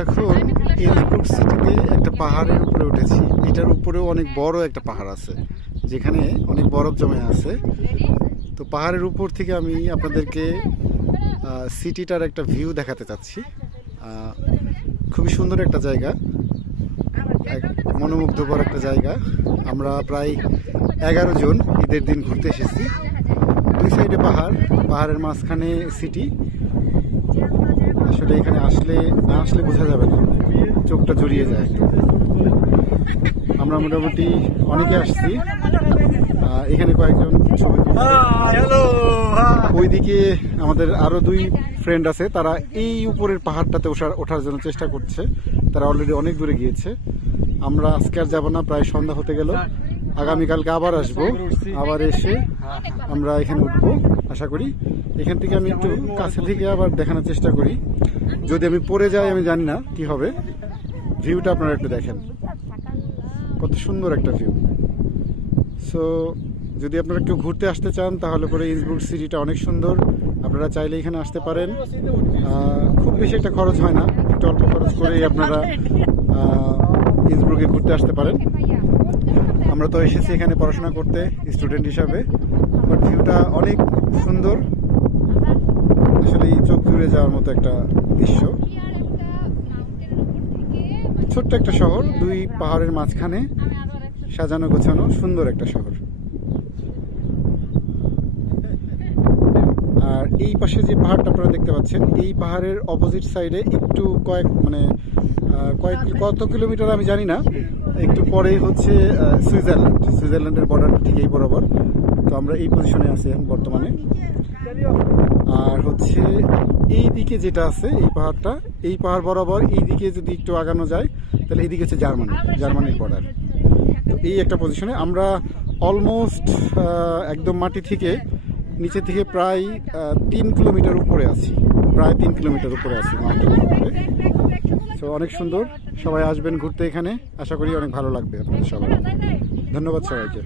এখন ইন্সব্রুক সিটিতে একটা পাহাড়ের উপরে উঠেছি। এটার উপরেও অনেক বড় একটা পাহাড় আছে, যেখানে অনেক বরফ জমে আছে। তো পাহাড়ের উপর থেকে আমি আপনাদেরকে সিটিটার একটা ভিউ দেখাতে চাচ্ছি। খুবই সুন্দর একটা জায়গা, মনোমুগ্ধকর একটা জায়গা। আমরা প্রায় 11 জন ঈদের দিন ঘুরতে এসেছি। দুই সাইডে পাহাড়, পাহাড়ের মাঝখানে সিটি। আসলে এখানে না আসলে বোঝা যাবে না, চোখটা জড়িয়ে যায়। আমরা মোটামুটি অনেকে আসছি। এখানে কয়েকজন ছবি, ওইদিকে আমাদের আরো 2 ফ্রেন্ড আছে, তারা এই উপরের পাহাড়টাতে ওঠার জন্য চেষ্টা করছে। তারা অলরেডি অনেক দূরে গিয়েছে। আমরা আজকে আর যাবো না, প্রায় সন্ধ্যা হতে গেল। আগামীকালকে আবার আসবো, আবার এসে আমরা এখানে উঠবো আশা করি। এখান থেকে আমি একটু কাছে থেকে আবার দেখানোর চেষ্টা করি। যদি আমি পড়ে যাই আমি জানি না কি হবে। ভিউটা আপনারা একটু দেখেন, কত সুন্দর একটা ভিউ। সো যদি আপনারা একটু ঘুরতে আসতে চান তাহলে পরে ইন্সব্রুক সিটিটা অনেক সুন্দর। আপনারা চাইলে এখানে আসতে পারেন। খুব বেশি একটা খরচ হয় না, একটু অল্প খরচ করেই আপনারা ইন্সব্রুকে ঘুরতে আসতে পারেন। আমরা তো এসেছি এখানে পড়াশোনা করতে স্টুডেন্ট হিসাবে, বাট ভিউটা অনেক সুন্দর। আসলে চোখ জুড়ে যাওয়ার মতো একটা দৃশ্য। ছোট্ট একটা শহর, 2 পাহাড়ের মাঝখানে সাজানো গোছানো সুন্দর একটা শহর। আর এই পাশে যে পাহাড়টা আপনারা দেখতে পাচ্ছেন, এই পাহাড়ের অপোজিট সাইডে একটু কত কিলোমিটার আমি জানি না, একটু পরেই হচ্ছে সুইজারল্যান্ডের বর্ডারটা ঠিক এই বরাবর। তো আমরা এই পজিশনে আছি এখন বর্তমানে। আর হচ্ছে এই দিকে যেটা আছে এই পাহাড়টা, এই পাহাড় বরাবর এই দিকে যদি একটু আগানো যায় তাহলে এইদিকে হচ্ছে জার্মানির বর্ডার। তো এই একটা পজিশনে আমরা অলমোস্ট একদম মাটি থেকে নিচে থেকে প্রায় 3 কিলোমিটার উপরে আছি, প্রায় 3 কিলোমিটার উপরে আছি মাউন্টেনের উপরে। তো অনেক সুন্দর। সবাই আসবেন ঘুরতে এখানে, আশা করি অনেক ভালো লাগবে আপনাদের সবাই। ধন্যবাদ সবাইকে।